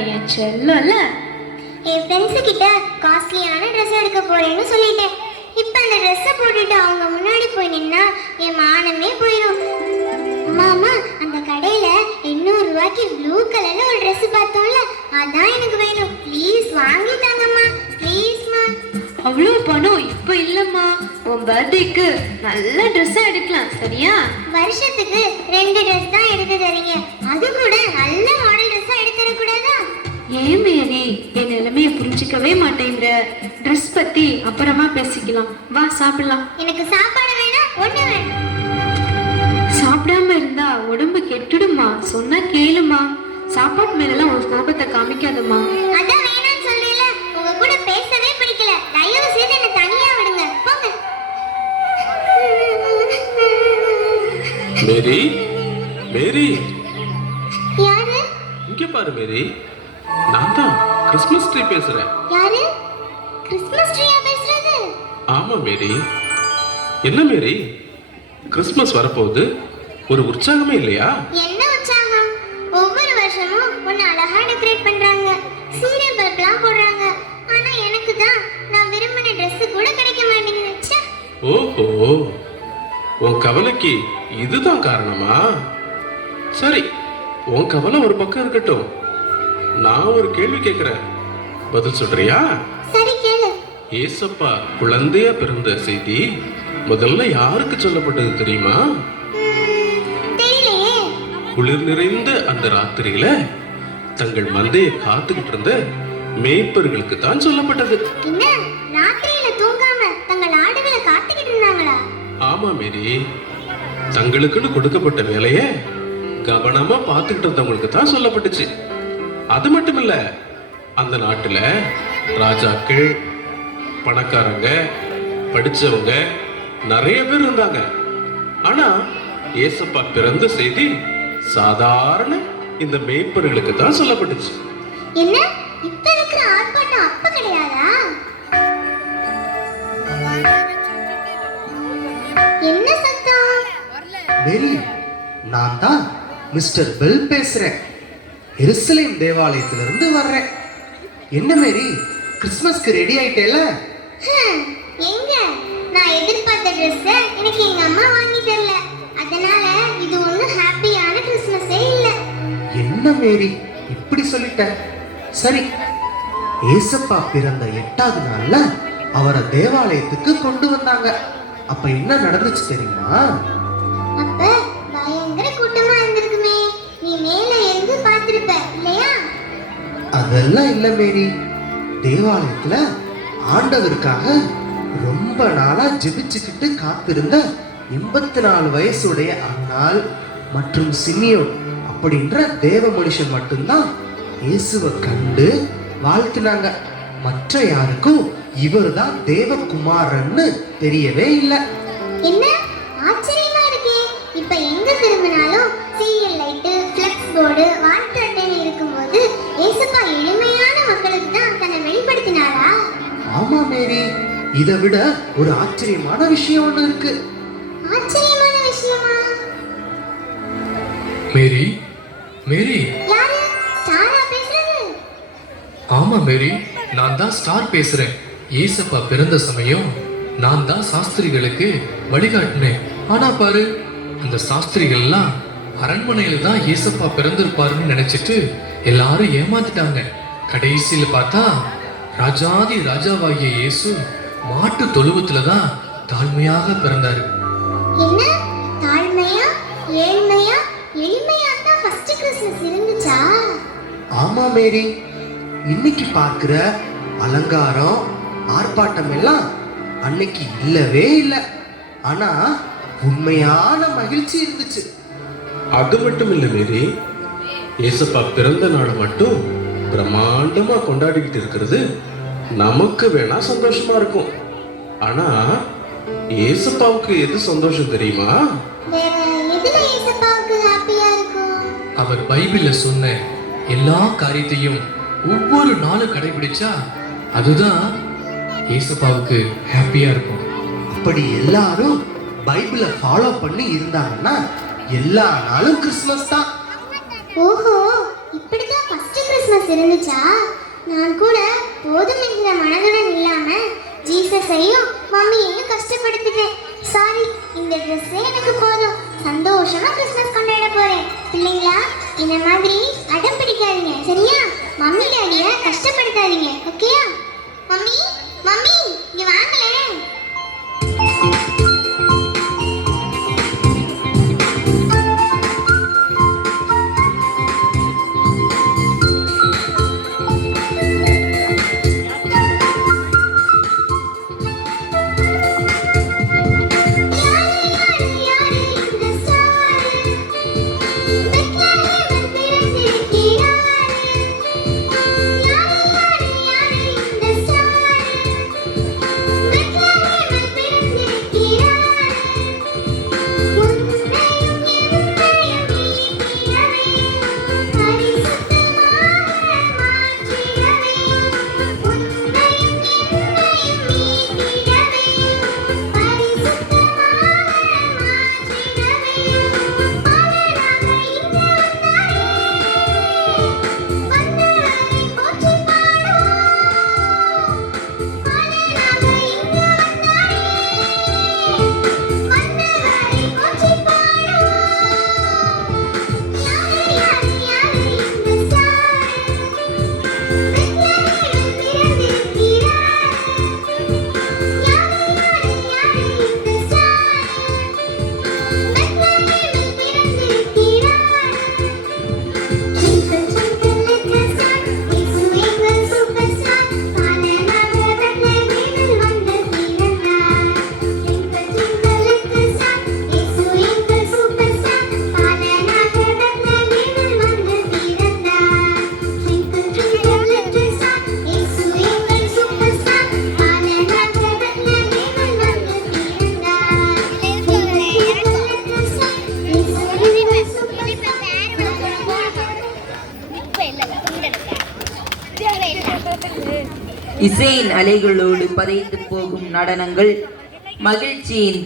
என் செல்லல என் friends கிட்ட காஸ்ட்லியான dress எடுக்க போறேன்னு சொல்லிட்டேன். இப்போ அந்த ட்ரெஸ்ஸை போட்டுட்டு அவங்க முன்னாடி போய் நின்னா என் மானமே போயிடும். மாமா, அந்த கடையில 800 ரூபாய்க்கு ப்ளூ கலர்ல ஒரு ட்ரெஸ் பார்த்தோம்ல, அதான் எனக்கு வேணும். ப்ளீஸ் வாங்கி தாங்கம்மா, ப்ளீஸ்மா. அவ்வளோ பணம் இப்போ இல்லம்மா. உன் பர்த்டேக்கு நல்ல ட்ரெஸ்ஸா எடுக்கலாம், சரியா? வருஷத்துக்கு 2 ட்ரெஸ் தான் எடுத்து தரீங்க, அது கூட நல்ல மாடல் ட்ரெஸ்ஸா எடுத்து தரக்கூடாதா? ஏன் மேரி, என் நிலைமையை புரிஞ்சிக்கவே மாட்டேங்கிற. ட்ரெஸ் பத்தி அப்புறமா பேசிக்கலாம், வா சாப்பிடலாம். எனக்கு சாப்பாடு வேணாம், ஒண்ணு வேணும். சாப்பிடாம இருந்தா உடம்பு கெட்டுடுமா, சொன்னா கேளுமா. சாப்பாடு மேலாம் ஒரு கோபத்தை காமிக்காதம்மா. அதான் வேணாம்னு சொல்றீல, உங்க கூட பேசவே பிடிக்கல. தயவு செய்து என்ன தனியா விடுங்க, போங்க. மேரி, மேரி, யாரு? இங்க பாரு மேரி, நான் தான் கிறிஸ்மஸ் ட்ரீ பேசுறேன். யாரு? கிறிஸ்மஸ் ட்ரீயா பேசுறது? ஆமா மேரி. என்ன மேரி, கிறிஸ்மஸ் வரப்போகுது, ஒரு உற்சாகமே இல்லையா? என்ன உற்சாகம்? ஒவ்வொரு வருஷமும் ஒன்னு அழகா டெக்கரேட் பண்றாங்க, சீரியல் பல்ப்லாம் போடுறாங்க. ஆனா எனக்கு தான் நான் விரும்பின Dress கூட கிடைக்க மாட்டேங்குது. ச்சே. ஓஹோ, உன் கவலைக்கு இதுதான் காரணமா? சரி, உன் கவலை ஒரு பக்கம் இருக்கட்டும். நான் ஒரு கேள்வி கேட்கிறேன், பதில் சொல்றியா? சரி, கேளு. ஏசப்பா குழந்தையா பிறந்த செய்தி முதல்ல யாருக்கு சொல்லப்பட்டது தெரியுமா? தெரியலையே. குளிர் நிறைந்த அந்த ராத்திரியில தங்கள் மந்தையை காத்துக்கிட்டு இருந்த மேய்ப்பர்களுக்கு தான் சொல்லப்பட்டது. என்ன, ராத்திரியில தூங்காம தங்கள் ஆடுகளை காத்துக்கிட்டு இருந்தாங்களா? ஆமா மேரி, தங்களுக்குன்னு கொடுக்கப்பட்ட வேலையை கவனமா பார்த்துக்கிட்டு இருந்தவங்களுக்கு தான் சொல்லப்பட்டுச்சு. அது மட்டும் இல்ல, அந்த நாட்டுல ராஜாக்கள், பணக்காரங்க, படிச்சவங்க நிறைய பேர் இருந்தாங்க. ஆனா ஏசப்பா பிறந்த செய்தி சாதாரண இந்த மேய்ப்பர்களுக்கு தான் சொல்லப்பட்டுச்சு. என்ன, இப்ப இருக்கிற ஆர்ப்பாட்டம் அப்ப கிடையாதா? என்ன சத்தம்? மேரி, நான் தான் மிஸ்டர் பெல் பேசுறேன். எருசலேம் தேவாலயத்திலிருந்து வர்றேன். என்ன மேரி, கிறிஸ்மஸ்க்கு ரெடி ஆயிட்டேல? எங்க, நான் எதிர்பார்த்த Dress எனக்கு எங்க அம்மா வாங்கி தரல. அதனால இது ஒண்ணும் ஹாப்பியான கிறிஸ்மஸே இல்ல. என்ன மேரி, இப்படி சொல்லிட்ட? சரி, ஏசப்பா பிறந்த 8வது நாள்ல அவரை தேவாலயத்துக்கு கொண்டு வந்தாங்க. அப்ப என்ன நடந்துச்சு தெரியுமா? அப்ப பயங்கர கூட்டமா இருந்திருக்குமே. நீ மேல இருந்து பார்த்திருப்ப இல்லையா? அதெல்லாம் இல்ல மேரி. தேவாலயத்துல ஆண்டவருக்காக ரொம்ப நாளா ஜெபிச்சுக்கிட்டு காத்திருந்த 84 வயசுடைய அன்னாள் மற்றும் சிமியோன் அப்படின்ற தேவ மனுஷன் மட்டும்தான் இயேசுவை கண்டு வாழ்த்துனாங்க. மற்ற யாருக்கும் இவர்தான் தேவகுமாரன்னு தெரியவே இல்லை. என்ன ஆச்சரியமா இருக்கே. இப்ப எங்க திரும்பினாலும் சீரியல் லைட்டு, ஃப்ளெக்ஸ் போர்டு, வாழ்த்து அட்டைன்னு இருக்கும்போது ஏசப்பா எளிமையான மக்களுக்கு தான் தன்னை வெளிப்படுத்தினாரா? ஆமா மேரி, இதை விட ஒரு ஆச்சரியமான விஷயம் ஒண்ணு இருக்கு. ஆச்சரியமான விஷயமா? மேரி, மேரி. யாரு? ஸ்டாரா பேசுறது? ஆமா மேரி, நான் தான் ஸ்டார் பேசுறேன். ஏசப்பா பிறந்த சமயம் நான் தான் சாஸ்திரிகளுக்கு வழிகாட்டினேன். ஆனா பாரு, அந்த சாஸ்திரிகள்லாம் அரண்மனையில தான் ஏசப்பா பிறந்திருப்பாருன்னு நினைச்சிட்டு எல்லாரும் ஏமாத்திட்டாங்க. கடைசியில பார்த்தா ராஜாதி ராஜாவாகிய இயேசு மாட்டு தொழுவத்துல தான் தாழ்மையாக பிறந்தாரு. என்ன, தாழ்மையா, ஏழ்மையா, எளிமையா தான் ஃபர்ஸ்ட் கிறிஸ்மஸ் இருந்துச்சா? ஆமா மேரி, இன்னைக்கு பார்க்கிற அலங்காரம், ஆர்ப்பாட்டம் எல்லாம் அன்னைக்கு இல்லவே இல்லை. ஆனா உண்மையான மகிழ்ச்சி இருந்துச்சு. அது மட்டும் இல்ல மேரி, ஏசப்பா பிறந்த நாளை மட்டும் பிரம்மாண்டமா கொண்டாடிக்கிட்டு இருக்கிறது நமக்கு வேணா சந்தோஷமா இருக்கும். ஆனா ஏசப்பாவுக்கு எது சந்தோஷம் தெரியுமா? வேற எதுல ஏசப்பாவுக்கு ஹாப்பியா இருக்கும்? அவர் பைபிள்ல சொன்ன எல்லா காரியத்தையும் ஒவ்வொரு நாளும் கடைபிடிச்சா அதுதான் ஏசப்பாவுக்கு ஹாப்பியா இருக்கும். அப்படி எல்லாரும் பைபிளை ஃபாலோ பண்ணி இருந்தாங்கன்னா எல்லா நாளும் கிறிஸ்மஸ் தான். ஓஹோ, இப்படிதான் ஃபர்ஸ்ட் கிறிஸ்மஸ் கிறிஸ்மஸ் இருந்துச்சா? நான் கூட போதும் என்கிற மனதுடன் இல்லாம ஜீசஸையும் மம்மியையும் கஷ்டப்படுத்திட்டேன். சாரி, இந்த ட்ரெஸ்ஸே எனக்கு போதும். சந்தோஷமா கிறிஸ்மஸ் கொண்டாட போறேன். பிள்ளைங்களா, இந்த மாதிரி அடம் பிடிக்காதீங்க, சரியா? மம்மி டாடிய கஷ்டப்படுத்தாதீங்க, ஓகேயா? மம்மி மம்மி இங்க வாங்களேன். இசையின் அலைகளோடு பதைத்து போகும் நடனங்கள், மகிழ்ச்சியின்